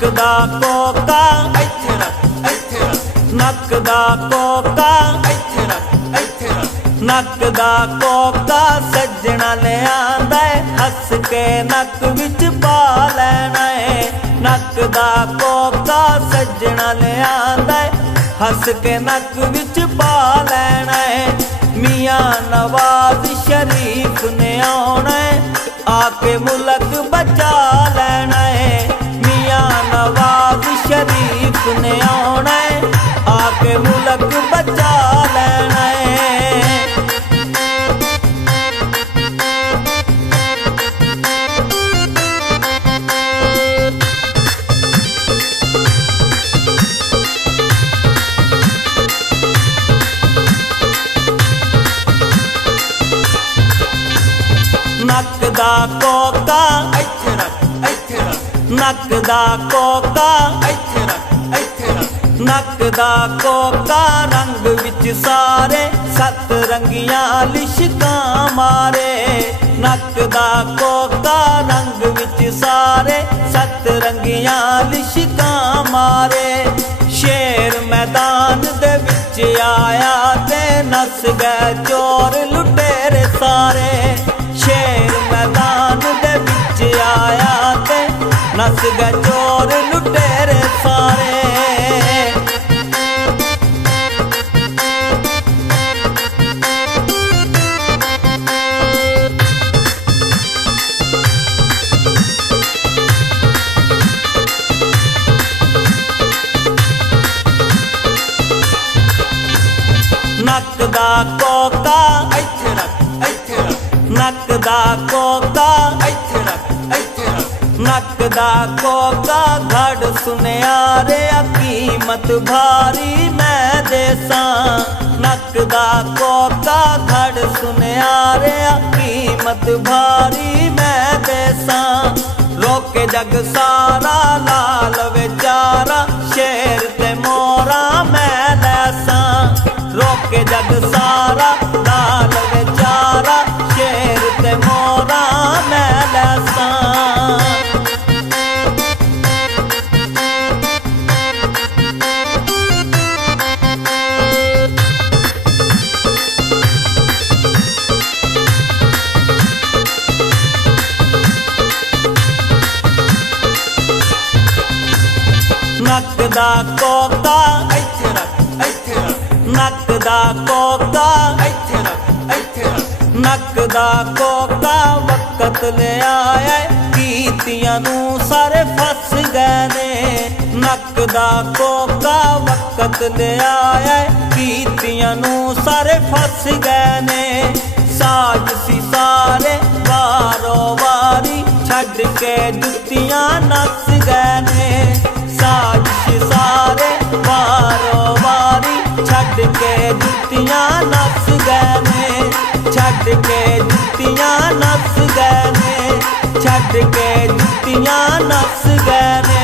नक दा कोका ਇੱਥੇ ਰੱਖ ਇੱਥੇ ਰੱਖ नक दा कोका ਇੱਥੇ ਰੱਖ ਇੱਥੇ ਰੱਖ नक दा कोका सजना ले आंदा है हस के नक विच पा लेना है नक दा कोका सजना ले आंदा है हस के नक विच पा लेना है मियां नवाज शरीफ ने आना है आके मुल्क बचा लेना है मियां नवाज शरीफ ने आना है आके मुल्क बचा लेना है नक दा कोका ਇੱਥੇ ਰੱਖ ਇੱਥੇ ਰੱਖ नक दा कोका ਇੱਥੇ ਰੱਖ ਇੱਥੇ ਰੱਖ नक दा कोका रंग विच सारे सत रंगियां लिशकां मारे नक दा कोका रंग विच सारे सत रंगियां लिशकां मारे शेर मैदान दे विच आया ते नस गए चोर लुटेरे सारे शेर मैदान दे विच आया ते नस गए चोर लुटेरे सारे नक दा कोका ਇੱਥੇ ਰੱਖ ਇੱਥੇ ਰੱਖ नक दा कोका ਇੱਥੇ ਰੱਖ ਇੱਥੇ ਰੱਖ नक दा कोका घड़ सुनियारे कीमत भारी मैं देसा नक दा कोका घड़ सुनियारे कीमत भारी मैं देसा रोके जग सारा लाल बेचारा शेर ते मोरा मैं लैसा रोके जग सारा लाल बेचारा शेर ते मोरा मैं लैसा नक दा कोका ਇੱਥੇ ਰੱਖ ਇੱਥੇ ਰੱਖ नक दा कोका ਇੱਥੇ ਰੱਖ ਇੱਥੇ ਰੱਖ नक दा कोका वक्त ले आया कीतियां नू सारे फस गए ने नक दा कोका वक्त ले आया कीतियां नू सारे फस गए ने साज सी सारे वारो वारी छड़ के जुतियां नस गए ने साज सी सारे वारो वारी छड़ के जुतियां नस गए ने छड़ के जुतियां नस गए ने छड़ के जुतियां नस गए ने